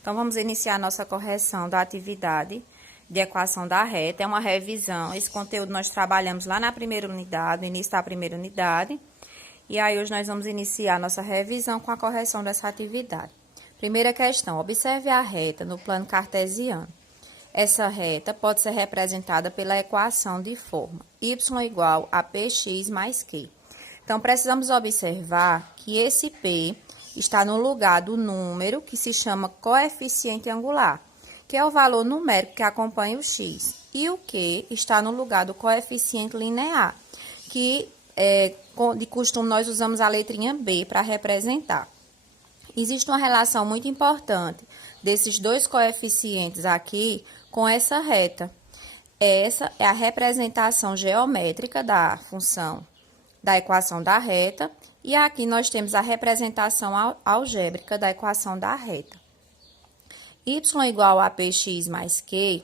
Então, vamos iniciar a nossa correção da atividade de equação da reta. É uma revisão. Esse conteúdo nós trabalhamos lá na primeira unidade, no início da primeira unidade. E aí, hoje nós vamos iniciar a nossa revisão com a correção dessa atividade. Primeira questão, observe a reta no plano cartesiano. Essa reta pode ser representada pela equação de forma y igual a px mais q. Então, precisamos observar que esse p está no lugar do número que se chama coeficiente angular, que é o valor numérico que acompanha o x. E o q está no lugar do coeficiente linear, que de costume nós usamos a letrinha b para representar. Existe uma relação muito importante desses dois coeficientes aqui com essa reta. Essa é a representação geométrica da função da equação da reta, e aqui nós temos a representação algébrica da equação da reta. Y igual a px mais q,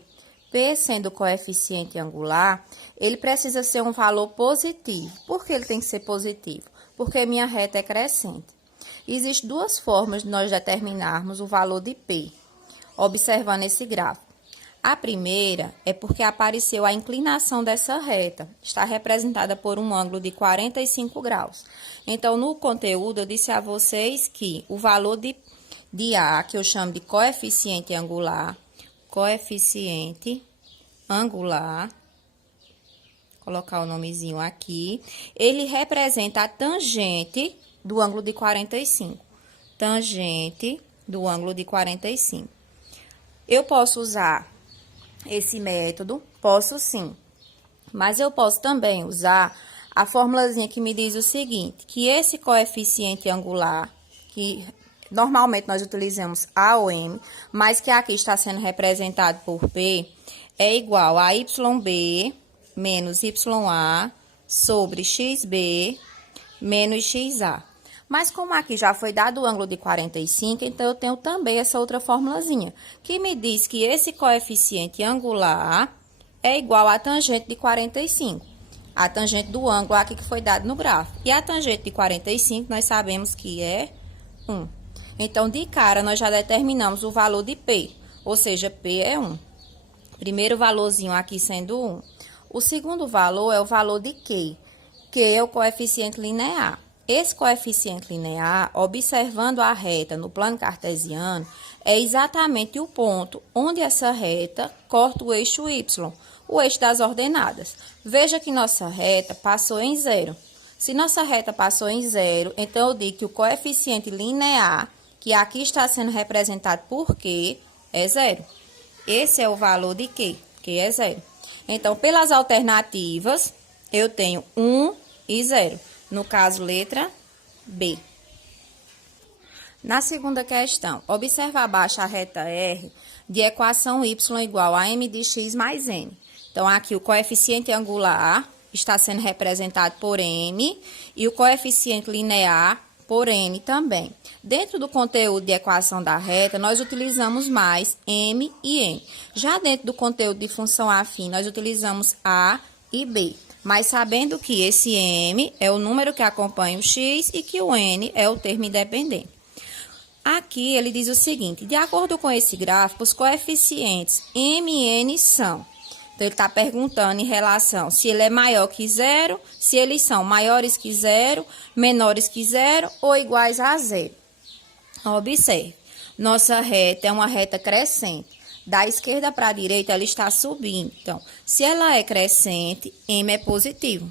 p sendo o coeficiente angular, ele precisa ser um valor positivo. Por que ele tem que ser positivo? Porque minha reta é crescente. Existem duas formas de nós determinarmos o valor de p, observando esse gráfico. A primeira é porque apareceu a inclinação dessa reta, está representada por um ângulo de 45 graus. Então, no conteúdo, eu disse a vocês que o valor de A, que eu chamo de coeficiente angular, colocar o nomezinho aqui, ele representa a tangente do ângulo de 45. Tangente do ângulo de 45. Eu posso usar esse método? Posso sim. Mas eu posso também usar a formulazinha que me diz o seguinte, que esse coeficiente angular, que normalmente nós utilizamos A ou M, mas que aqui está sendo representado por P, é igual a YB menos YA sobre XB menos XA. Mas como aqui já foi dado o ângulo de 45, então eu tenho também essa outra formulazinha, que me diz que esse coeficiente angular é igual à tangente de 45. A tangente do ângulo aqui que foi dado no gráfico. E a tangente de 45 nós sabemos que é 1. Então, de cara, nós já determinamos o valor de P, ou seja, P é 1. Primeiro valorzinho aqui sendo 1. O segundo valor é o valor de Q, que é o coeficiente linear. Esse coeficiente linear, observando a reta no plano cartesiano, é exatamente o ponto onde essa reta corta o eixo Y, o eixo das ordenadas. Veja que nossa reta passou em 0. Se nossa reta passou em 0, então eu digo que o coeficiente linear, que aqui está sendo representado por Q, é 0. Esse é o valor de Q, que é 0. Então, pelas alternativas, eu tenho 1 e 0. No caso, letra B. Na segunda questão, observa abaixo a reta R de equação y igual a m de x mais n. Então, aqui o coeficiente angular está sendo representado por n e o coeficiente linear por n também. Dentro do conteúdo de equação da reta, nós utilizamos mais m e n. Já dentro do conteúdo de função afim, nós utilizamos a e b. Mas sabendo que esse m é o número que acompanha o x e que o n é o termo independente. Aqui ele diz o seguinte, de acordo com esse gráfico, os coeficientes m e n são. Então, ele está perguntando em relação se ele é maior que 0, se eles são maiores que 0, menores que 0 ou iguais a 0. Observe, nossa reta é uma reta crescente. Da esquerda para a direita, ela está subindo. Então, se ela é crescente, M é positivo.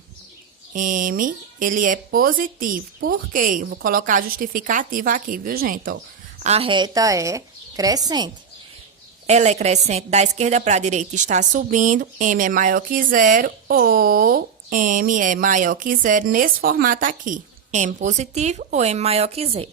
M, ele é positivo. Por quê? Eu vou colocar a justificativa aqui, viu, gente? Ó, a reta é crescente. Ela é crescente, da esquerda para a direita está subindo. M é maior que 0 ou M é maior que 0 nesse formato aqui. M positivo ou M maior que 0.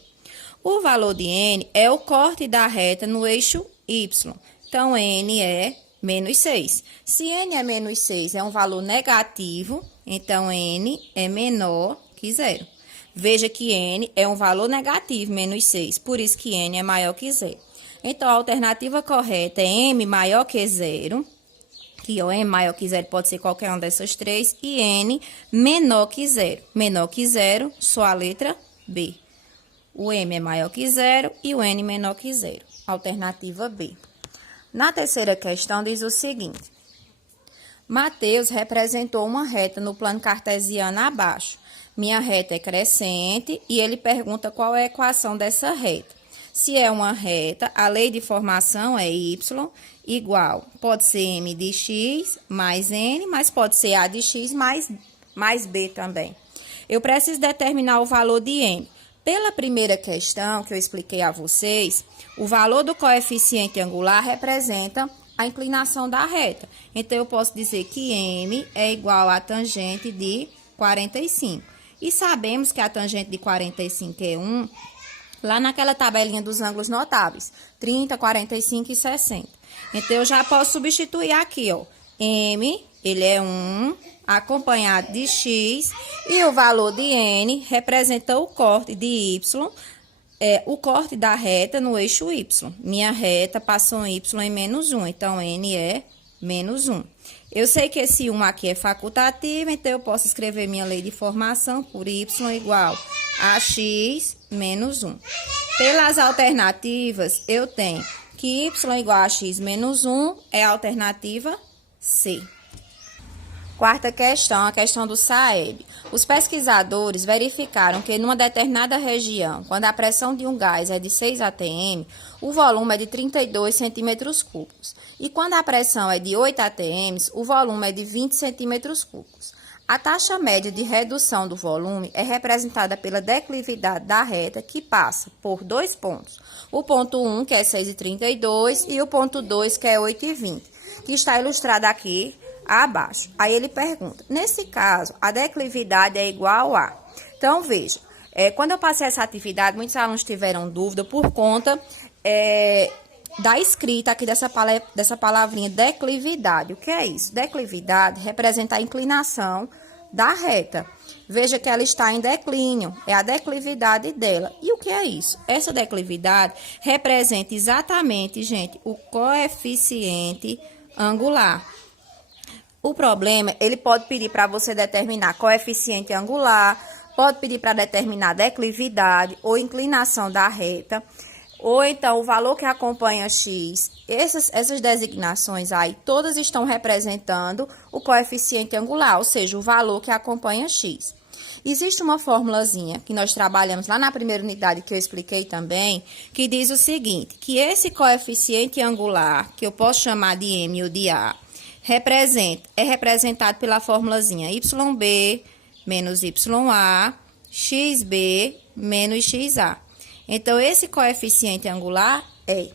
O valor de N é o corte da reta no eixo Y. Então, N é menos 6. Se N é menos 6 é um valor negativo, então N é menor que 0. Veja que N é um valor negativo, menos 6, por isso que N é maior que 0. Então, a alternativa correta é M maior que 0, que o M maior que 0 pode ser qualquer uma dessas três, e N menor que 0. Menor que 0, só a letra B. O m é maior que zero e o n menor que zero. Alternativa B. Na terceira questão, diz o seguinte. Mateus representou uma reta no plano cartesiano abaixo. Minha reta é crescente e ele pergunta qual é a equação dessa reta. Se é uma reta, a lei de formação é y igual, pode ser m de x mais n, mas pode ser a de x mais b também. Eu preciso determinar o valor de m. Pela primeira questão que eu expliquei a vocês, o valor do coeficiente angular representa a inclinação da reta. Então, eu posso dizer que m é igual à tangente de 45. E sabemos que a tangente de 45 é 1, lá naquela tabelinha dos ângulos notáveis, 30, 45 e 60. Então, eu já posso substituir aqui, ó. M, ele é 1, acompanhado de x, e o valor de n representa o corte de y, o corte da reta no eixo y. Minha reta passou em y em menos 1, então n é menos 1. Eu sei que esse 1 aqui é facultativo, então eu posso escrever minha lei de formação por y igual a x menos 1. Pelas alternativas, eu tenho que y igual a x menos 1 é a alternativa C. Quarta questão, a questão do Saeb. Os pesquisadores verificaram que numa determinada região, quando a pressão de um gás é de 6 atm, o volume é de 32 centímetros cúbicos. E quando a pressão é de 8 atm, o volume é de 20 centímetros cúbicos. A taxa média de redução do volume é representada pela declividade da reta, que passa por dois pontos. O ponto 1, que é 6,32, e o ponto 2, que é 8,20, que está ilustrado aqui abaixo. Aí ele pergunta, nesse caso, a declividade é igual a... Então, veja, quando eu passei essa atividade, muitos alunos tiveram dúvida por conta da escrita aqui dessa palavrinha declividade. O que é isso? Declividade representa a inclinação da reta. Veja que ela está em declínio, é a declividade dela. E o que é isso? Essa declividade representa exatamente, gente, o coeficiente angular. O problema, ele pode pedir para você determinar coeficiente angular, pode pedir para determinar declividade ou inclinação da reta, ou então o valor que acompanha x. Essas designações aí, todas estão representando o coeficiente angular, ou seja, o valor que acompanha x. Existe uma formulazinha que nós trabalhamos lá na primeira unidade que eu expliquei também, que diz o seguinte, que esse coeficiente angular, que eu posso chamar de m ou de a, é representado pela formulazinha YB menos YA, XB menos XA. Então, esse coeficiente angular é...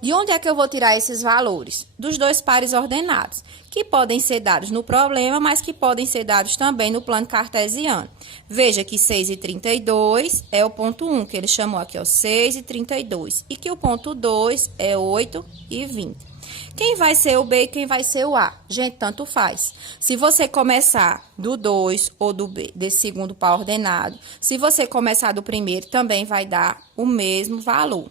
De onde é que eu vou tirar esses valores? Dos dois pares ordenados, que podem ser dados no problema, mas que podem ser dados também no plano cartesiano. Veja que 6,32 é o ponto 1, que ele chamou aqui, ó, 6,32, e que o ponto 2 é 8,20. Quem vai ser o B e quem vai ser o A? Gente, tanto faz. Se você começar do 2 ou do B, desse segundo par ordenado, se você começar do primeiro, também vai dar o mesmo valor.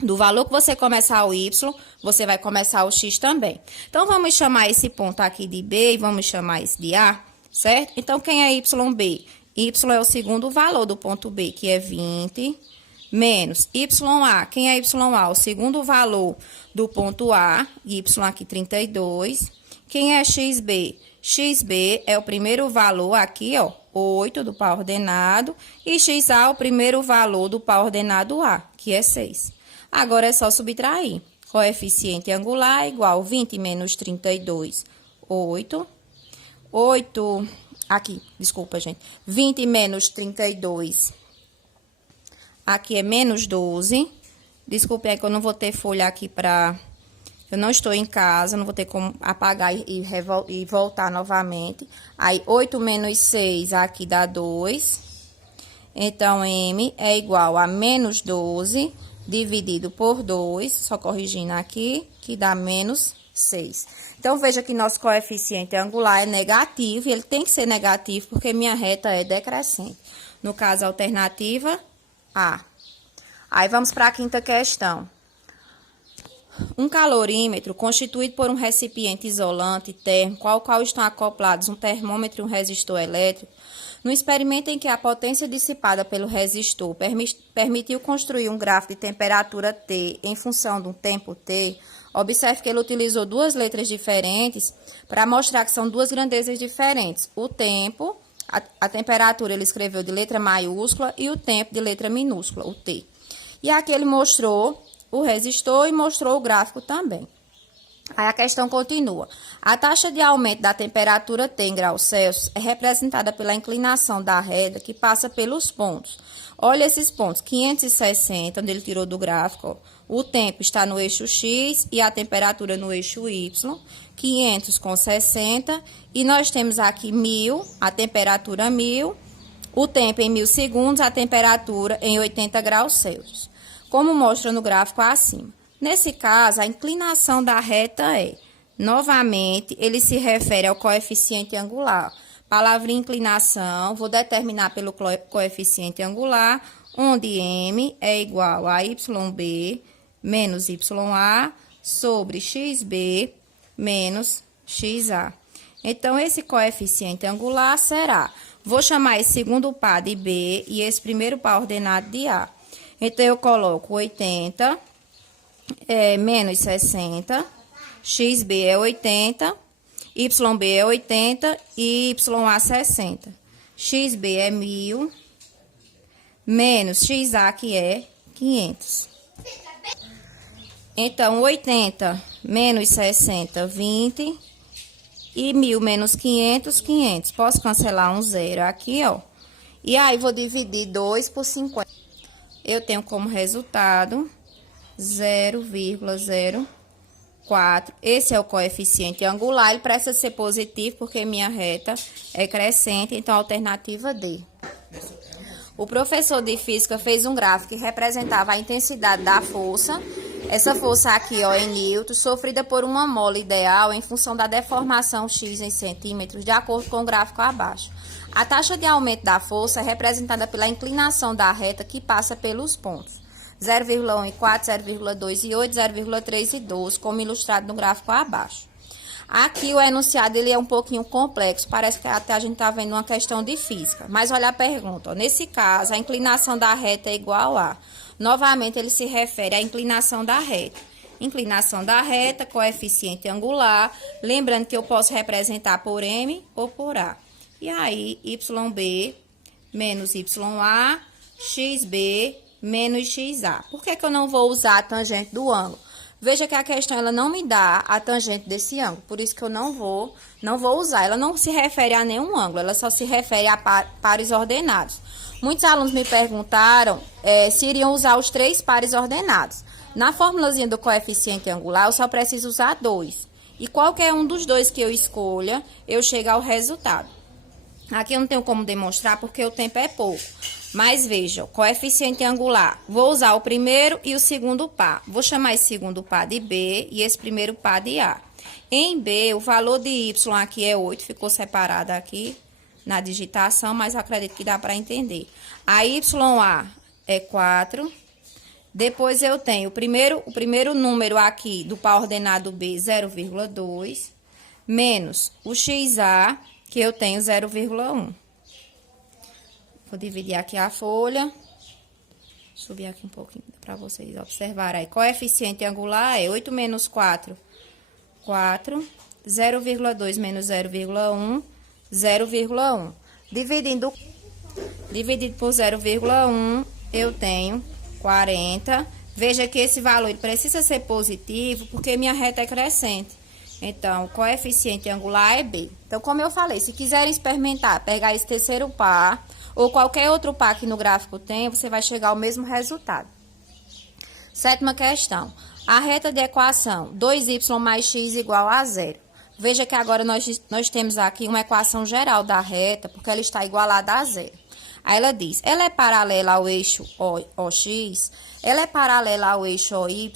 Do valor que você começar o Y, você vai começar o X também. Então, vamos chamar esse ponto aqui de B e vamos chamar esse de A, certo? Então, quem é YB? Y é o segundo valor do ponto B, que é 20, menos YA. Quem é YA? O segundo valor do ponto A, Y aqui 32. Quem é XB? XB é o primeiro valor aqui, ó, 8 do par ordenado. E XA o primeiro valor do par ordenado A, que é 6. Agora é só subtrair. Coeficiente angular igual 20 menos 32, 8. 8, aqui, desculpa, gente. 20 menos 32, aqui é menos 12. Desculpe aí que eu não vou ter folha aqui para... Eu não estou em casa, não vou ter como apagar e voltar novamente. Aí, 8 menos 6, aqui dá 2. Então, M é igual a menos 12, dividido por 2, só corrigindo aqui, que dá menos 6. Então, veja que nosso coeficiente angular é negativo, e ele tem que ser negativo porque minha reta é decrescente. No caso, a alternativa A. Aí, vamos para a quinta questão. Um calorímetro constituído por um recipiente isolante térmico, ao qual estão acoplados um termômetro e um resistor elétrico, No experimento em que a potência dissipada pelo resistor permitiu construir um gráfico de temperatura T em função de um tempo T, observe que ele utilizou duas letras diferentes para mostrar que são duas grandezas diferentes. O tempo, a temperatura ele escreveu de letra maiúscula e o tempo de letra minúscula, o T. E aqui ele mostrou o resistor e mostrou o gráfico também. Aí a questão continua. A taxa de aumento da temperatura T em graus Celsius é representada pela inclinação da reta que passa pelos pontos. Olha esses pontos, 560, onde ele tirou do gráfico, ó. O tempo está no eixo X e a temperatura no eixo Y, 500 com 60, e nós temos aqui 1000, a temperatura 1000, o tempo em 1000 segundos, a temperatura em 80 graus Celsius, como mostra no gráfico acima. Nesse caso, a inclinação da reta é, novamente, ele se refere ao coeficiente angular. Palavra inclinação, vou determinar pelo coeficiente angular, onde M é igual a YB menos YA sobre XB menos XA. Então, esse coeficiente angular será, vou chamar esse segundo par de B e esse primeiro par ordenado de A. Então, eu coloco 80 menos 60, XB é 80, YB é 80 e YA 60. XB é 1000, menos XA, que é 500. Então, 80 menos 60, 20, e 1000 menos 500, 500. Posso cancelar um zero aqui, ó. E aí, vou dividir 2 por 50. Eu tenho como resultado 0,04. Esse é o coeficiente angular, ele precisa ser positivo porque minha reta é crescente, então alternativa D. O professor de física fez um gráfico que representava a intensidade da força. Essa força aqui, ó, em newtons, sofrida por uma mola ideal em função da deformação X em centímetros, de acordo com o gráfico abaixo. A taxa de aumento da força é representada pela inclinação da reta que passa pelos pontos 0,1 e 4, 0,2 e 8, 0,3 e 12, como ilustrado no gráfico abaixo. Aqui o enunciado ele é um pouquinho complexo, parece que até a gente está vendo uma questão de física. Mas olha a pergunta, ó. Nesse caso, a inclinação da reta é igual a... Novamente, ele se refere à inclinação da reta. Inclinação da reta, coeficiente angular. Lembrando que eu posso representar por M ou por A. E aí, YB menos YA, XB menos XA. Por que que eu não vou usar a tangente do ângulo? Veja que a questão ela não me dá a tangente desse ângulo, por isso que eu não vou usar. Ela não se refere a nenhum ângulo, ela só se refere a pares ordenados. Muitos alunos me perguntaram se iriam usar os 3 pares ordenados. Na formulazinha do coeficiente angular, eu só preciso usar 2. E qualquer um dos 2 que eu escolha, eu chego ao resultado. Aqui eu não tenho como demonstrar porque o tempo é pouco. Mas veja, coeficiente angular, vou usar o primeiro e o segundo par. Vou chamar esse segundo par de B e esse primeiro par de A. Em B, o valor de Y aqui é 8, ficou separado aqui na digitação, mas acredito que dá para entender. A YA é 4. Depois eu tenho o primeiro número aqui do par ordenado B, 0,2, menos o XA, que eu tenho 0,1. Vou dividir aqui a folha. Subir aqui um pouquinho para vocês observarem aí. Coeficiente angular é 8 menos 4, 4. 0,2 menos 0,1, 0,1. Dividido por 0,1, eu tenho 40. Veja que esse valor ele precisa ser positivo porque minha reta é crescente. Então, o coeficiente angular é B. Então, como eu falei, se quiserem experimentar, pegar esse terceiro par ou qualquer outro par que no gráfico tem, você vai chegar ao mesmo resultado. Sétima questão. A reta de equação 2y mais x igual a 0. Veja que agora nós temos aqui uma equação geral da reta, porque ela está igualada a 0. Aí ela diz, ela é paralela ao eixo OX, ela é paralela ao eixo OY,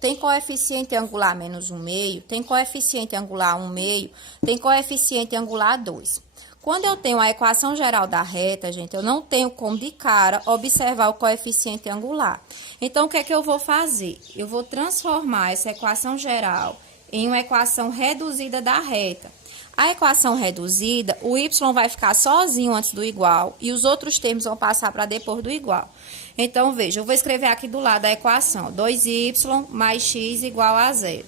tem coeficiente angular menos 1/2, tem coeficiente angular 1/2, tem coeficiente angular 2. Quando eu tenho a equação geral da reta, gente, eu não tenho como de cara observar o coeficiente angular. Então, o que é que eu vou fazer? Eu vou transformar essa equação geral em uma equação reduzida da reta. A equação reduzida, o y vai ficar sozinho antes do igual e os outros termos vão passar para depois do igual. Então, veja, eu vou escrever aqui do lado a equação, 2y mais x igual a 0.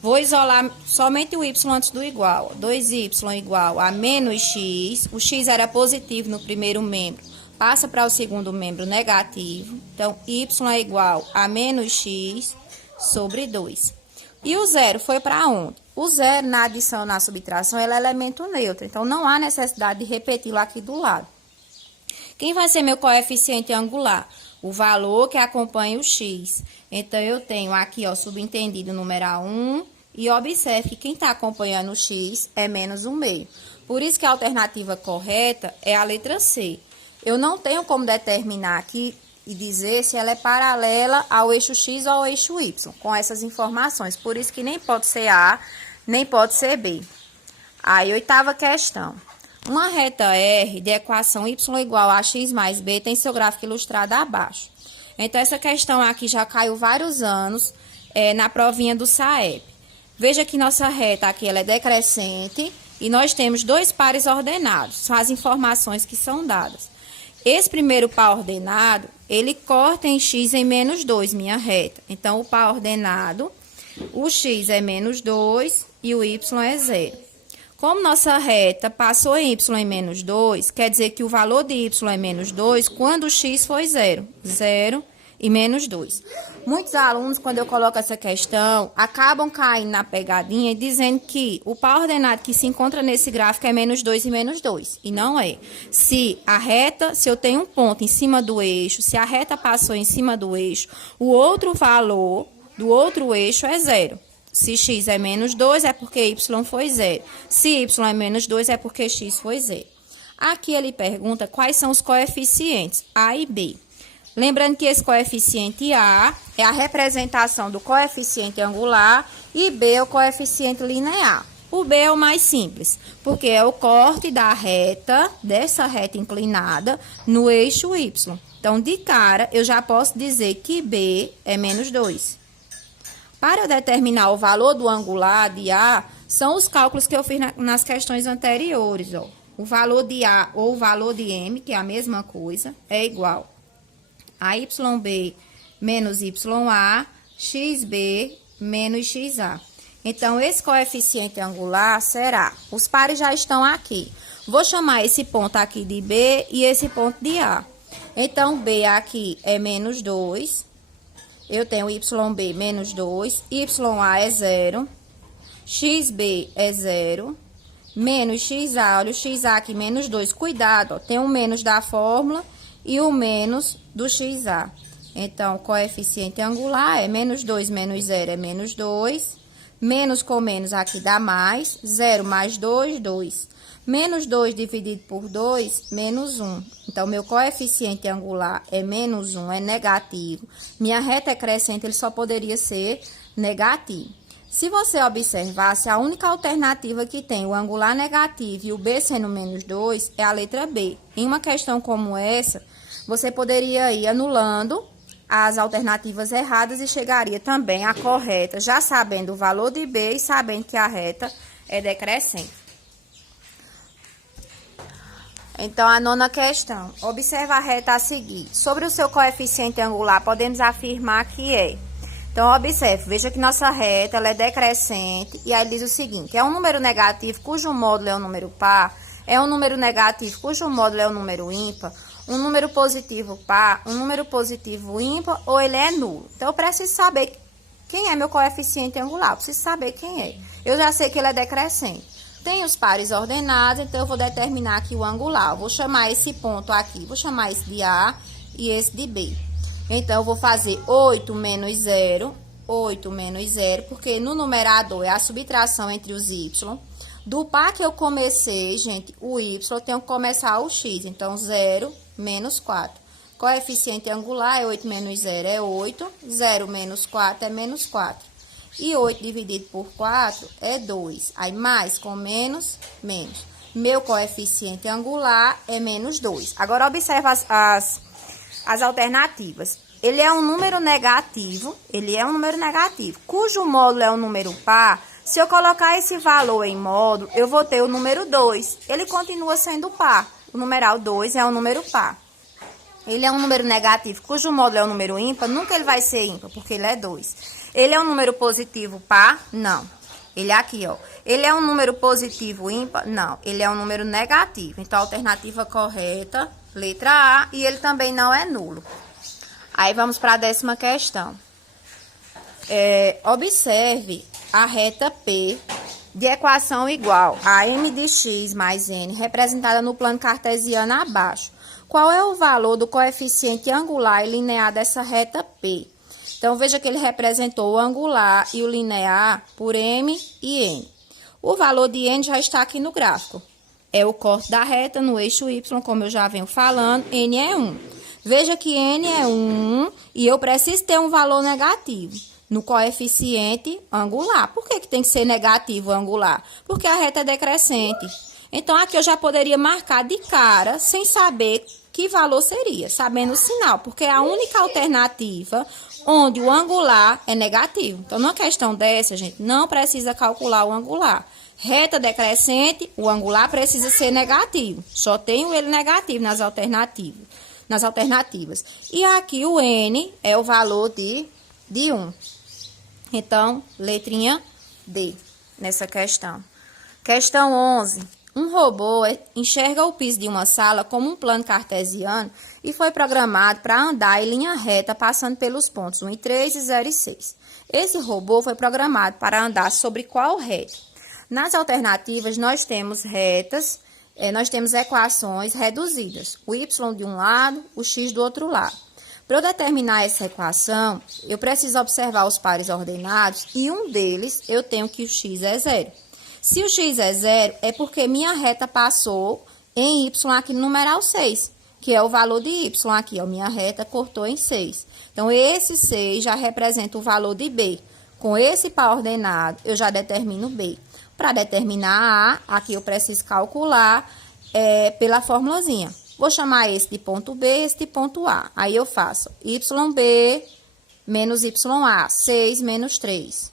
Vou isolar somente o y antes do igual. 2y igual a menos x, o x era positivo no primeiro membro, passa para o segundo membro negativo. Então, y é igual a menos x sobre 2. E o zero foi para onde? O zero na adição, na subtração, ele é elemento neutro. Então, não há necessidade de repeti-lo aqui do lado. Quem vai ser meu coeficiente angular? O valor que acompanha o x. Então, eu tenho aqui, ó, subentendido o numeral 1. E observe que quem está acompanhando o x é menos 1/2. Por isso que a alternativa correta é a letra C. Eu não tenho como determinar aqui e dizer se ela é paralela ao eixo X ou ao eixo Y, com essas informações. Por isso que nem pode ser A, nem pode ser B. Aí, 8ª questão. Uma reta R de equação y igual a x mais b tem seu gráfico ilustrado abaixo. Então, essa questão aqui já caiu vários anos na provinha do SAEP. Veja que nossa reta aqui ela é decrescente e nós temos dois pares ordenados. São as informações que são dadas. Esse primeiro par ordenado, ele corta em x em menos 2, minha reta. Então, o par ordenado, o x é menos 2 e o y é 0. Como nossa reta passou em y em menos 2, quer dizer que o valor de y é menos 2 quando o x foi 0. 0 e menos 2. Muitos alunos, quando eu coloco essa questão, acabam caindo na pegadinha e dizendo que o par ordenado que se encontra nesse gráfico é menos 2 e menos 2. E não é. Se eu tenho um ponto em cima do eixo, se a reta passou em cima do eixo, o outro valor do outro eixo é 0. Se x é menos 2, é porque y foi 0. Se y é menos 2, é porque x foi 0. Aqui ele pergunta quais são os coeficientes A e B. Lembrando que esse coeficiente A é a representação do coeficiente angular e B é o coeficiente linear. O B é o mais simples, porque é o corte da reta, dessa reta inclinada, no eixo Y. Então, de cara, eu já posso dizer que B é menos 2. Para eu determinar o valor do angular de A, são os cálculos que eu fiz nas questões anteriores. Ó. O valor de A ou o valor de M, que é a mesma coisa, é igual a YB menos YA, XB menos XA. Então, esse coeficiente angular será, os pares já estão aqui. Vou chamar esse ponto aqui de B e esse ponto de A. Então, B aqui é menos 2. Eu tenho YB menos 2, YA é 0, XB é 0, menos XA, olha o XA aqui, menos 2. Cuidado, ó, tem o menos da fórmula e o menos do XA. Então, o coeficiente angular é menos 2 menos 0 é menos 2. Menos com menos aqui dá mais. 0 mais 2, 2. Menos 2 dividido por 2, menos 1. Então, meu coeficiente angular é menos 1, é negativo. Minha reta é crescente, ele só poderia ser negativo. Se você observasse, a única alternativa que tem o angular negativo e o B sendo menos 2 é a letra B. Em uma questão como essa, você poderia ir anulando as alternativas erradas e chegaria também à correta, já sabendo o valor de B e sabendo que a reta é decrescente. Então, a 9ª questão. Observa a reta a seguir. Sobre o seu coeficiente angular, podemos afirmar que é. Então, observe, veja que nossa reta ela é decrescente e aí diz o seguinte, é um número negativo cujo módulo é um número par, é um número negativo cujo módulo é um número ímpar, um número positivo par, um número positivo ímpar ou ele é nulo. Então, eu preciso saber quem é meu coeficiente angular, eu preciso saber quem é. Eu já sei que ele é decrescente. Tem os pares ordenados, então eu vou determinar aqui o angular. Eu vou chamar esse ponto aqui, vou chamar esse de A e esse de B. Então, eu vou fazer 8 menos 0, 8 menos 0, porque no numerador é a subtração entre os y. Do par que eu comecei, gente, o y, eu tenho que começar o x. Então, 0 menos 4. Coeficiente angular é 8 menos 0 é 8. 0 menos 4 é menos 4. E 8 dividido por 4 é 2. Aí, mais com menos, menos. Meu coeficiente angular é menos 2. Agora, observa as alternativas. Ele é um número negativo, cujo módulo é um número par, Se eu colocar esse valor em módulo, eu vou ter o número 2. Ele continua sendo par. O numeral 2 é um número par. Ele é um número negativo, cujo módulo é um número ímpar, nunca ele vai ser ímpar, porque ele é 2. Ele é um número positivo par? Não. Ele é aqui, ó. Ele é um número positivo ímpar? Não. Ele é um número negativo. Então, a alternativa correta, letra A, e ele também não é nulo. Aí, vamos para a 10ª questão. Observe a reta P de equação igual a m de x mais n, representada no plano cartesiano abaixo. Qual é o valor do coeficiente angular e linear dessa reta P? Então, veja que ele representou o angular e o linear por m e n. O valor de n já está aqui no gráfico. É o corte da reta no eixo y, como eu já venho falando, n é 1. Veja que n é 1 e eu preciso ter um valor negativo no coeficiente angular. Por que tem que ser negativo o angular? Porque a reta é decrescente. Então, aqui eu já poderia marcar de cara, sem saber que valor seria, sabendo o sinal, porque é a única alternativa onde o angular é negativo. Então, numa questão dessa, gente, não precisa calcular o angular. Reta decrescente, o angular precisa ser negativo. Só tenho ele negativo nas alternativas. E aqui o n é o valor de 1. Então, letrinha D nessa questão. Questão 11. Um robô enxerga o piso de uma sala como um plano cartesiano e foi programado para andar em linha reta, passando pelos pontos 1 e 3 e 0 e 6. Esse robô foi programado para andar sobre qual reta? Nas alternativas, nós temos retas, nós temos equações reduzidas. O y de um lado, o x do outro lado. Para eu determinar essa equação, eu preciso observar os pares ordenados e um deles eu tenho que o x é 0. Se o x é 0, é porque minha reta passou em y aqui no numeral 6, que é o valor de y aqui, ó. Minha reta cortou em 6. Então, esse 6 já representa o valor de b. Com esse par ordenado, eu já determino b. Para determinar a, aqui eu preciso calcular pela formulazinha. Vou chamar esse de ponto B, esse de ponto A. Aí, eu faço YB menos YA, 6 menos 3.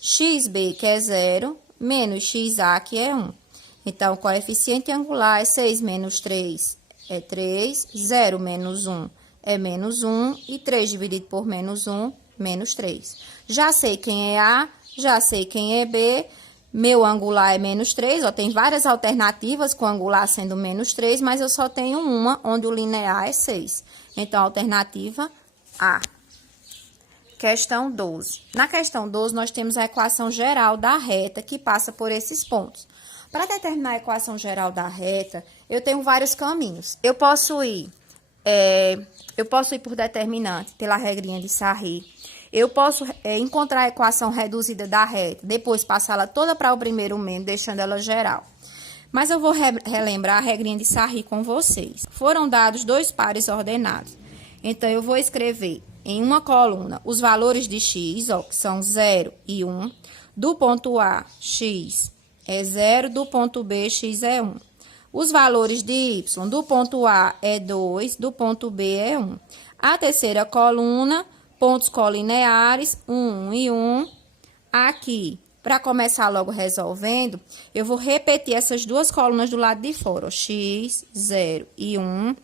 XB, que é 0, menos XA, que é 1. Então, o coeficiente angular é 6 menos 3 é 3, 0 menos 1 é menos 1, e 3 dividido por menos 1, menos 3. Já sei quem é A, já sei quem é B, meu angular é menos 3, ó, tem várias alternativas com angular sendo menos 3, mas eu só tenho uma, onde o linear é 6. Então, alternativa A. Questão 12. Na questão 12, nós temos a equação geral da reta que passa por esses pontos. Para determinar a equação geral da reta, eu tenho vários caminhos. Eu posso ir por determinante, pela regrinha de Sarri. Eu posso encontrar a equação reduzida da reta, depois passá-la toda para o primeiro membro, deixando ela geral. Mas eu vou relembrar a regrinha de Sarri com vocês. Foram dados 2 pares ordenados. Então, eu vou escrever em uma coluna os valores de x, ó, que são 0 e 1. Do ponto A, x é 0, do ponto B, x é 1. Os valores de y, do ponto A é 2, do ponto B é 1. A terceira coluna, pontos colineares, 1 e 1. Aqui, para começar logo resolvendo, eu vou repetir essas duas colunas do lado de fora, ó, x, 0 e 1,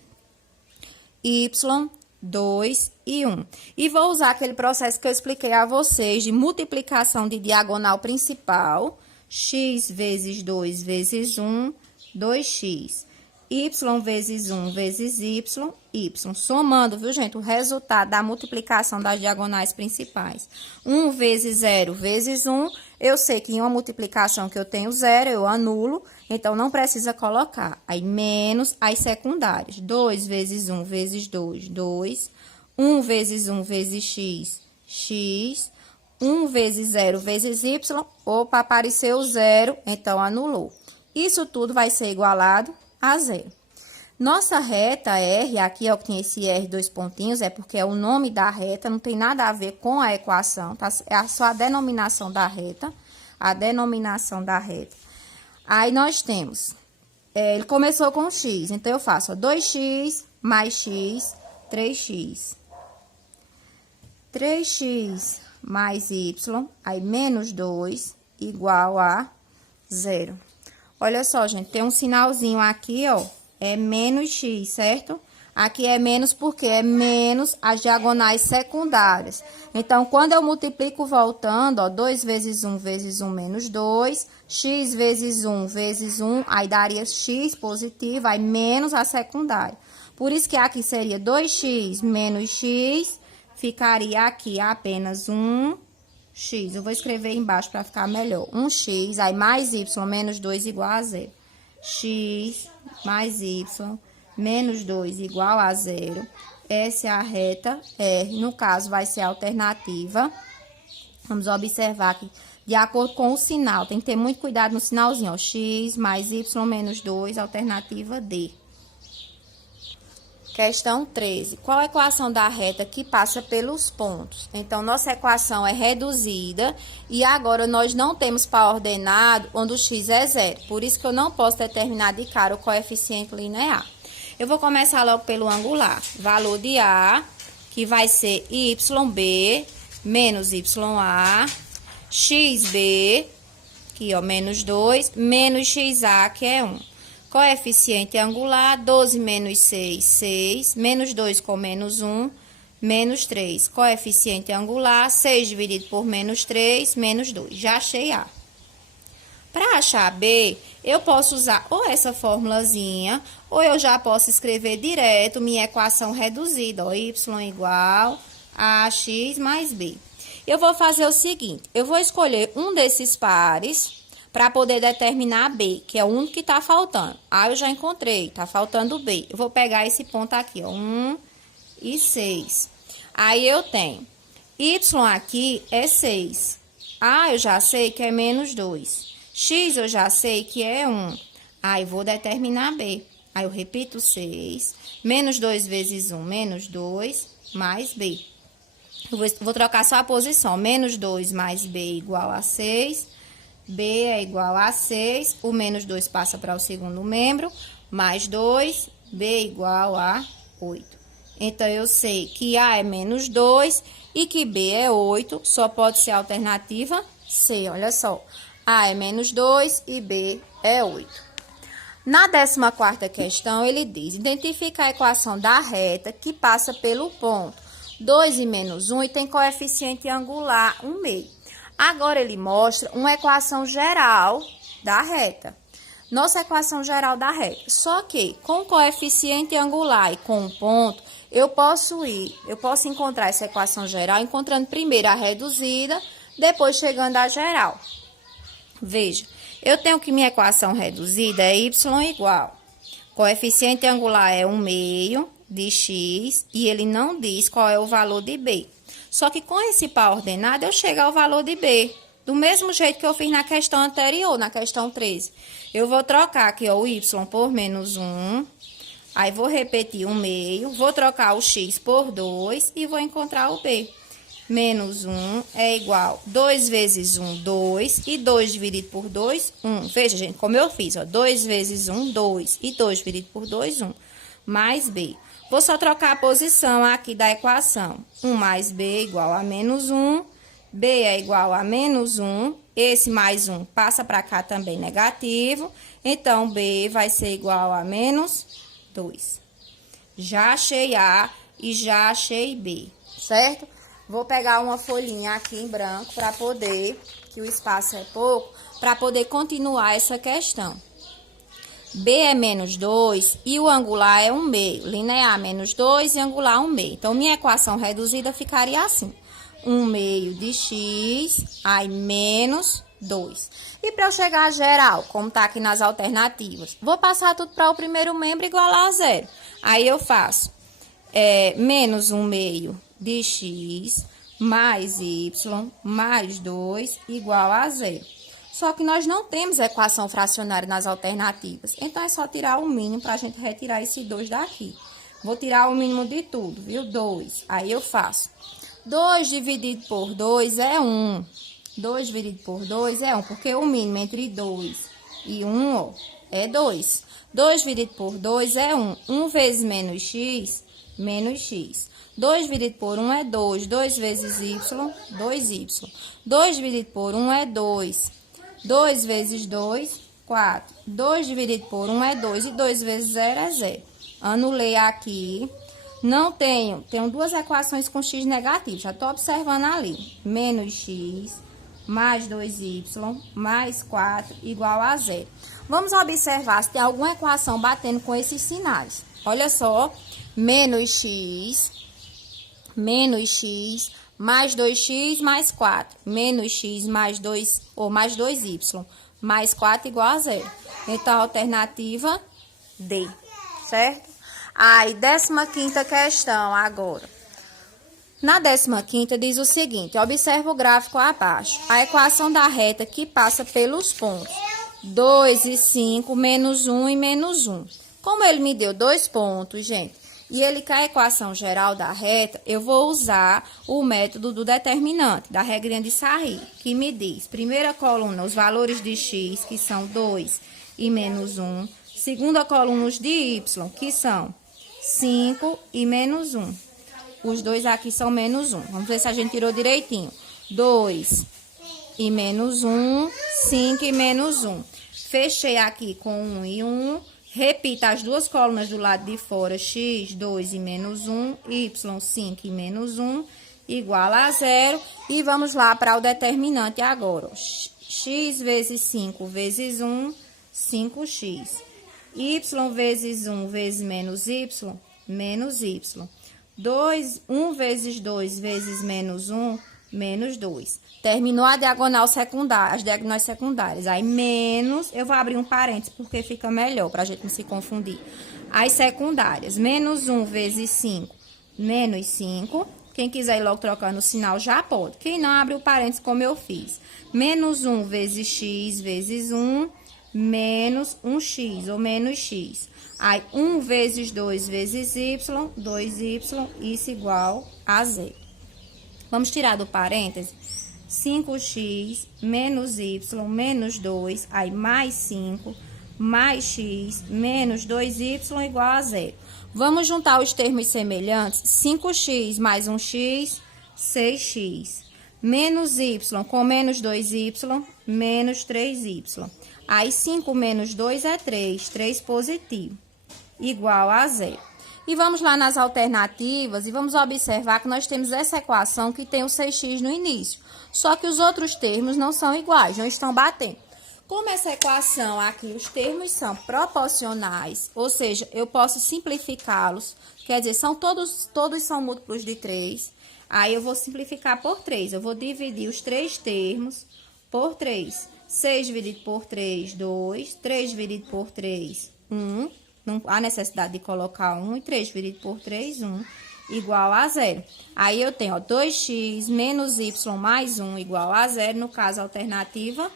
y, 2 e 1. E vou usar aquele processo que eu expliquei a vocês de multiplicação de diagonal principal, x vezes 2 vezes 1, 2x. Y vezes 1 vezes y, somando, viu, gente, o resultado da multiplicação das diagonais principais. 1 vezes 0 vezes 1, eu sei que em uma multiplicação que eu tenho 0, eu anulo, então não precisa colocar. Aí, menos as secundárias. 2 vezes 1 vezes 2, 2. 1 vezes 1 vezes x, x. 1 vezes 0 vezes y, opa, apareceu 0, então anulou. Isso tudo vai ser igualado a 0. Nossa reta R, aqui é o que tem esse R, 2 pontinhos, é porque é o nome da reta, não tem nada a ver com a equação, tá? É só a denominação da reta, Aí, nós temos, ele começou com x, então eu faço, ó, 2x mais x, 3x. 3x mais y, aí menos 2, igual a 0. Olha só, gente, tem um sinalzinho aqui, ó, é menos x, certo? Aqui é menos porque é menos as diagonais secundárias. Então, quando eu multiplico voltando, ó, 2 vezes 1 vezes 1 menos 2, x vezes 1 vezes 1, aí daria x positivo, aí menos a secundária. Por isso que aqui seria 2x menos x, ficaria aqui apenas 1x. Eu vou escrever embaixo para ficar melhor. 1x, aí mais y menos 2 igual a 0. X mais y menos 2 igual a 0. Essa é a reta R. No caso, vai ser a alternativa. Vamos observar que, de acordo com o sinal, tem que ter muito cuidado no sinalzinho, ó. X mais y menos 2, alternativa D. Questão 13. Qual a equação da reta que passa pelos pontos? Então, nossa equação é reduzida e agora nós não temos par ordenado onde o x é 0. Por isso que eu não posso determinar de cara o coeficiente linear. Eu vou começar logo pelo angular. Valor de A, que vai ser YB menos YA, XB, aqui ó, menos 2, menos XA, que é 1. Coeficiente angular, 12 menos 6, 6. Menos 2 com menos 1, menos 3. Coeficiente angular, 6 dividido por menos 3, menos 2. Já achei A. Para achar B, eu posso usar ou essa formulazinha, ou eu já posso escrever direto minha equação reduzida, ó, y igual a x mais b. Eu vou fazer o seguinte, eu vou escolher um desses pares para poder determinar B, que é o único que está faltando. A eu já encontrei, está faltando B. Eu vou pegar esse ponto aqui, ó, 1 e 6. Aí eu tenho y aqui é 6. A eu já sei que é menos 2. X eu já sei que é 1. Aí vou determinar B. Aí eu repito 6. Menos 2 vezes 1, menos 2, mais B. Eu vou trocar só a posição. Menos 2 mais B igual a 6. B é igual a 6, o menos 2 passa para o segundo membro, mais 2, B igual a 8. Então, eu sei que A é menos 2 e que B é 8, só pode ser a alternativa C, olha só. A é menos 2 e B é 8. Na 14ª questão, ele diz, identifica a equação da reta que passa pelo ponto 2 e menos 1 e tem coeficiente angular 1/2. Agora, ele mostra uma equação geral da reta. Nossa equação geral da reta. Só que, com coeficiente angular e com um ponto, eu posso encontrar essa equação geral, encontrando primeiro a reduzida, depois chegando à geral. Veja, eu tenho que minha equação reduzida é y igual. Coeficiente angular é 1/2 de x e ele não diz qual é o valor de b. Só que com esse par ordenado, eu chego ao valor de B. Do mesmo jeito que eu fiz na questão anterior, na questão 13. Eu vou trocar aqui ó, o y por menos 1. Aí, vou repetir 1/2. Vou trocar o x por 2 e vou encontrar o B. Menos 1 é igual 2 vezes 1, 2. E 2 dividido por 2, 1. Veja, gente, como eu fiz. Ó, 2 vezes 1, 2. E 2 dividido por 2, 1. Mais B. Vou só trocar a posição aqui da equação. 1 mais B igual a menos 1. B é igual a menos 1. Esse mais 1 passa para cá também negativo. Então, B vai ser igual a menos 2. Já achei A e já achei B, certo? Vou pegar uma folhinha aqui em branco para poder, que o espaço é pouco, para poder continuar essa questão. B é menos 2 e o angular é 1/2. Linear menos 2 e angular 1/2. Então, minha equação reduzida ficaria assim. 1/2 de x, aí menos 2. E para eu chegar a geral, como está aqui nas alternativas, vou passar tudo para o primeiro membro igual a 0. Aí, eu faço menos 1/2 de x mais y mais 2 igual a 0. Só que nós não temos equação fracionária nas alternativas. Então, é só tirar o mínimo para a gente retirar esse 2 daqui. Vou tirar o mínimo de tudo, viu? 2. Aí, eu faço. 2 dividido por 2 é 1. 2 dividido por 2 é 1, porque o mínimo entre 2 e 1, ó, é 2. 2 dividido por 2 é 1. 1 vezes menos x, menos x. 2 dividido por 1 é 2. 2 vezes y, 2y. 2 dividido por 1 é 2. 2 vezes 2, 4. 2 dividido por 1 é 2 e 2 vezes 0 é 0. Anulei aqui. Não tenho duas equações com x negativo, já estou observando ali. Menos x mais 2y mais 4 igual a 0. Vamos observar se tem alguma equação batendo com esses sinais. Olha só, menos x mais 2x mais 4. Menos x mais 2, ou mais 2y, mais 4 igual a 0. Então, a alternativa D, certo? Aí, 15ª questão agora. Na 15ª diz o seguinte, observa o gráfico abaixo. A equação da reta que passa pelos pontos 2 e 5, menos 1 e menos 1. Como ele me deu 2 pontos, gente, e ele quer a equação geral da reta, eu vou usar o método do determinante, da regrinha de Sarri, que me diz, primeira coluna, os valores de x, que são 2 e menos 1. Segunda coluna, os de y, que são 5 e menos 1. Os dois aqui são menos 1. Vamos ver se a gente tirou direitinho. 2 e menos 1, 5 e menos 1. Fechei aqui com 1 e 1. Repita as duas colunas do lado de fora, x, 2 e menos 1, y, 5 e menos 1, igual a 0. E vamos lá para o determinante agora. X vezes 5 vezes 1, 5x. Y vezes 1 vezes menos y, menos y. 1 vezes 2 vezes menos 1, menos 2. Terminou a diagonal secundária, as diagonais secundárias. Aí, menos, eu vou abrir um parênteses porque fica melhor, pra gente não se confundir. As secundárias, menos 1 vezes 5, menos 5. Quem quiser ir logo trocando o sinal, já pode. Quem não, abre o parênteses como eu fiz. Menos 1 vezes x vezes 1, menos 1x, ou menos x. Aí, 1 vezes 2 vezes y, 2y, isso igual a 0. Vamos tirar do parêntese 5x menos y menos 2, aí mais 5, mais x menos 2y igual a 0. Vamos juntar os termos semelhantes, 5x mais 1x, 6x. Menos y com menos 2y, menos 3y. Aí, 5 menos 2 é 3, 3 positivo, igual a 0. E vamos lá nas alternativas e vamos observar que nós temos essa equação que tem o 6x no início. Só que os outros termos não são iguais, não estão batendo. Como essa equação aqui, os termos são proporcionais, ou seja, eu posso simplificá-los, quer dizer, todos são múltiplos de 3. Aí eu vou simplificar por 3, eu vou dividir os 3 termos por 3. 6 dividido por 3, 2. 3 dividido por 3, 1. Não há necessidade de colocar 1. E 3 dividido por 3, 1. Igual a 0. Aí, eu tenho, ó, 2x menos y mais 1 igual a 0. No caso, a alternativa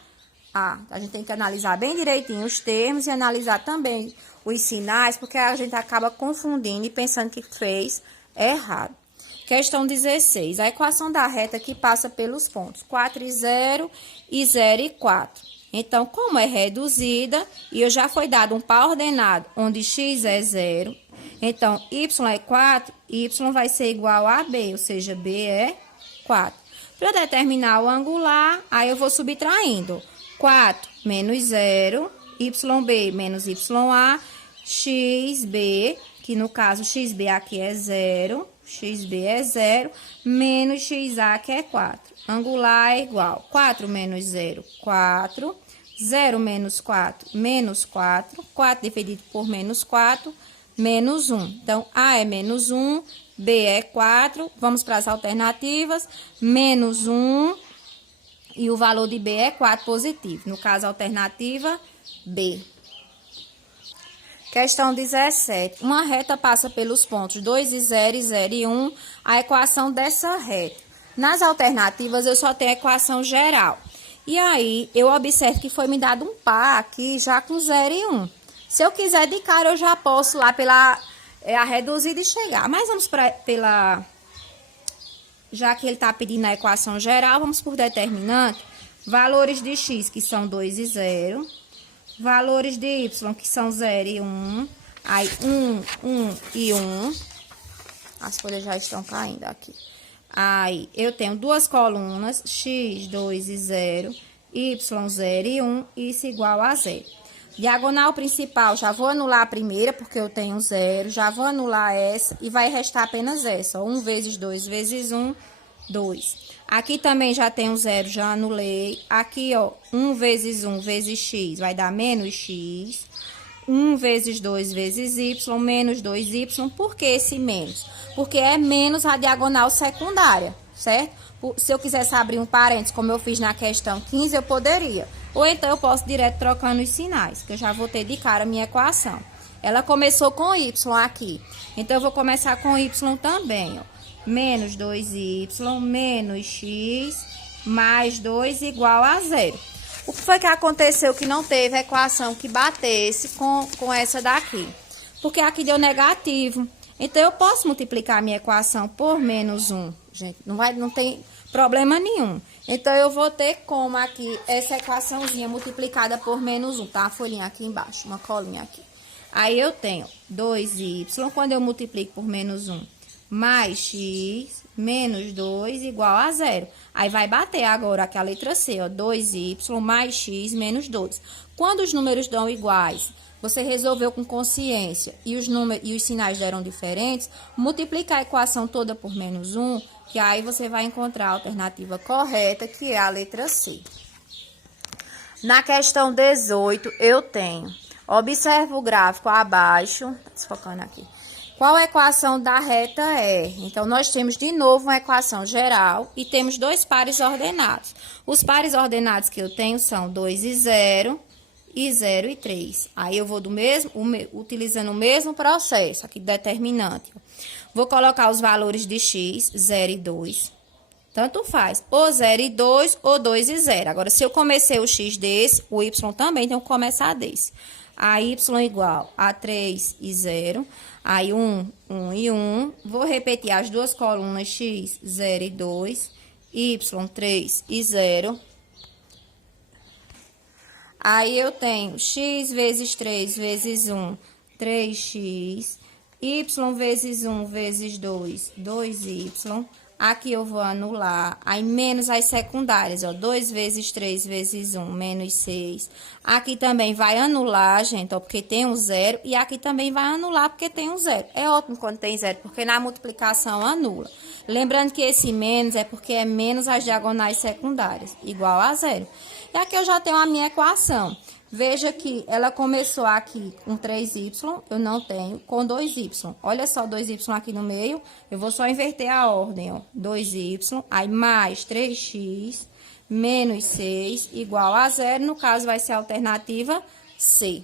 A. A gente tem que analisar bem direitinho os termos e analisar também os sinais, porque a gente acaba confundindo e pensando que fez errado. Questão 16. A equação da reta que passa pelos pontos 4 e 0 e 0 e 4. Então, como é reduzida, e eu já foi dado um par ordenado, onde x é 0, então, y é 4, y vai ser igual a b, ou seja, b é 4. Para determinar o angular, aí eu vou subtraindo 4 menos 0, yb menos ya, xb, que no caso, xb aqui é 0, xb é 0, menos xa, que é 4. Angular é igual 4 menos 0, 4. 0 menos 4, menos 4. 4 dividido por menos 4, menos 1. Então, A é menos 1, B é 4. Vamos para as alternativas. Menos 1 e o valor de B é 4 positivo. No caso, a alternativa B. Questão 17. Uma reta passa pelos pontos 2 e 0 e 0 e 1. A equação dessa reta. Nas alternativas, eu só tenho a equação geral. E aí, eu observo que foi me dado um par aqui já com 0 e 1. Se eu quiser de cara, eu já posso lá pela a reduzida e chegar. Mas vamos pela... Já que ele está pedindo a equação geral, vamos por determinante. Valores de x, que são 2 e 0. Valores de y, que são 0 e 1. Aí, 1 e 1. As folhas já estão caindo aqui. Aí, eu tenho duas colunas, x, 2 e 0. y, 0 e 1, isso igual a 0. Diagonal principal, já vou anular a primeira, porque eu tenho 0, já vou anular essa e vai restar apenas essa, ó, 1 vezes 2 vezes 1, 2. Aqui também já tem 0, já anulei. Aqui, ó, 1 vezes 1 vezes x vai dar menos x. 1 vezes 2 vezes y, menos 2y. Por que esse menos? Porque é menos a diagonal secundária, certo? Se eu quisesse abrir um parênteses, como eu fiz na questão 15, eu poderia. Ou então, eu posso direto trocando os sinais, que eu já vou ter de cara a minha equação. Ela começou com y aqui. Então, eu vou começar com y também, ó. Menos 2y menos x mais 2 igual a 0. O que foi que aconteceu que não teve a equação que batesse com essa daqui? Porque aqui deu negativo. Então, eu posso multiplicar a minha equação por menos 1. Gente, não tem problema nenhum. Então, eu vou ter como aqui essa equaçãozinha multiplicada por menos 1, tá? A folhinha aqui embaixo, uma colinha aqui. Aí, eu tenho 2y, quando eu multiplico por menos 1, mais x menos 2 igual a 0. Aí, vai bater agora aqui a letra C, ó, 2y mais x menos 2. Quando os números dão iguais, você resolveu com consciência e os sinais deram diferentes, multiplica a equação toda por menos 1, que aí você vai encontrar a alternativa correta, que é a letra C. Na questão 18, eu tenho, observa o gráfico abaixo, desfocando aqui. Qual a equação da reta é? Então, nós temos de novo uma equação geral e temos dois pares ordenados. Os pares ordenados que eu tenho são 2 e 0 e 0 e 3. Aí, eu vou utilizando o mesmo processo aqui, determinante. Vou colocar os valores de x, 0 e 2. Tanto faz, ou 0 e 2 ou 2 e 0. Agora, se eu comecei o x desse, o y também tem que começar desse. A y igual a 3 e 0. Aí, 1 e 1. Vou repetir as duas colunas x, 0 e 2. Y, 3 e 0. Aí, eu tenho x vezes 3 vezes 1, 3x. Y vezes 1 vezes 2, 2y. Aqui eu vou anular, aí menos as secundárias, ó, 2 vezes 3 vezes 1, menos 6. Aqui também vai anular, gente, ó, porque tem um 0, e aqui também vai anular porque tem um 0. É ótimo quando tem 0, porque na multiplicação anula. Lembrando que esse menos é porque é menos as diagonais secundárias, igual a 0. E aqui eu já tenho a minha equação. Veja que ela começou aqui com 3y, eu não tenho, com 2y. Olha só, 2y aqui no meio, eu vou só inverter a ordem, ó. 2y, aí mais 3x, menos 6, igual a 0. No caso, vai ser a alternativa C.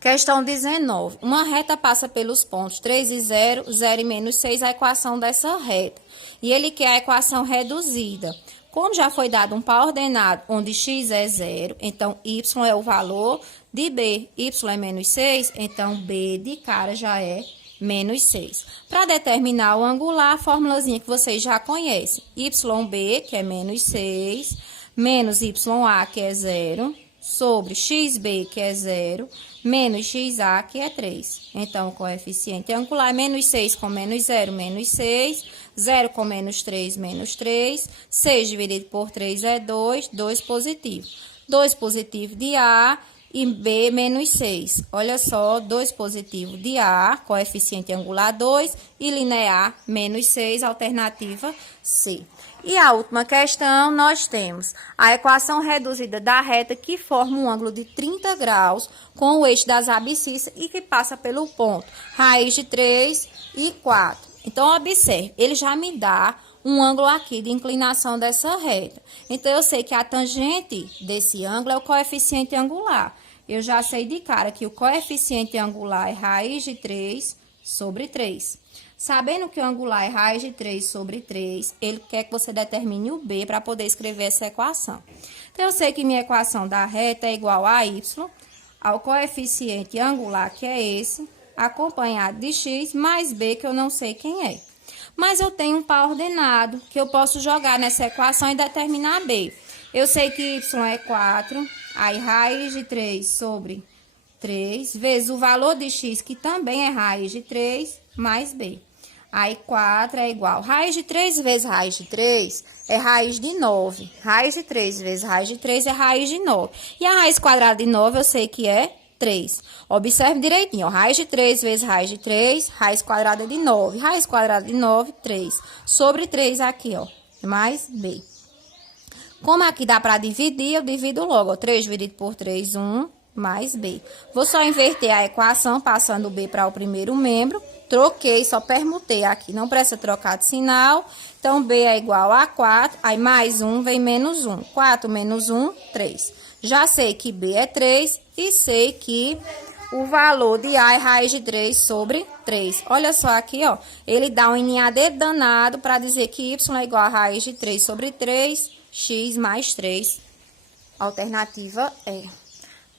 Questão 19. Uma reta passa pelos pontos 3 e 0, 0 e menos 6, a equação dessa reta. E ele quer a equação reduzida. Como já foi dado um par ordenado onde x é 0, então y é o valor de b. Y é menos 6, então b de cara já é menos 6. Para determinar o angular, a formulazinha que vocês já conhecem. YB, que é menos 6, menos YA, que é 0, sobre XB, que é 0, menos XA, que é 3. Então, o coeficiente angular é menos 6 com menos 0, menos 6. 0 com menos 3, menos 3. 6 dividido por 3 é 2, 2 positivo. 2 positivo de A e B menos 6. Olha só, 2 positivo de A, coeficiente angular 2, e linear menos 6, alternativa C. E a última questão, nós temos a equação reduzida da reta que forma um ângulo de 30 graus com o eixo das abscissas e que passa pelo ponto raiz de 3 e 4. Então, observe, ele já me dá um ângulo aqui de inclinação dessa reta. Então, eu sei que a tangente desse ângulo é o coeficiente angular. Eu já sei de cara que o coeficiente angular é raiz de 3 sobre 3. Sabendo que o angular é raiz de 3 sobre 3, ele quer que você determine o B para poder escrever essa equação. Então, eu sei que minha equação da reta é igual a y, ao coeficiente angular, que é esse, acompanhado de x mais b, que eu não sei quem é. Mas eu tenho um par ordenado, que eu posso jogar nessa equação e determinar b. Eu sei que y é 4, aí raiz de 3 sobre 3, vezes o valor de x, que também é raiz de 3, mais b. Aí 4 é igual. Raiz de 3 vezes raiz de 3 é raiz de 9. Raiz de 3 vezes raiz de 3 é raiz de 9. E a raiz quadrada de 9 eu sei que é 3. Observe direitinho, ó. Raiz de 3 vezes raiz de 3, raiz quadrada de 9. Raiz quadrada de 9, 3. Sobre 3 aqui, ó, mais b. Como aqui dá para dividir, eu divido logo, ó. 3 dividido por 3, 1, mais b. Vou só inverter a equação, passando o b para o primeiro membro. Troquei, só permutei aqui, não precisa trocar de sinal. Então, b é igual a 4, aí mais 1 vem menos 1. 4 menos 1, 3. Já sei que b é 3 e sei que o valor de a é raiz de 3 sobre 3. Olha só aqui, ó. Ele dá um NAD danado para dizer que y é igual a raiz de 3 sobre 3, x mais 3. Alternativa é.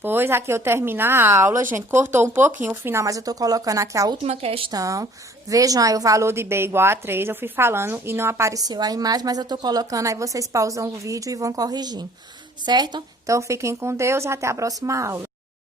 Pois aqui eu termino a aula, gente. Cortou um pouquinho o final, mas eu tô colocando aqui a última questão. Vejam aí o valor de b igual a 3. Eu fui falando e não apareceu a imagem, mas eu tô colocando. Aí vocês pausam o vídeo e vão corrigindo, certo? Então, fiquem com Deus e até a próxima aula.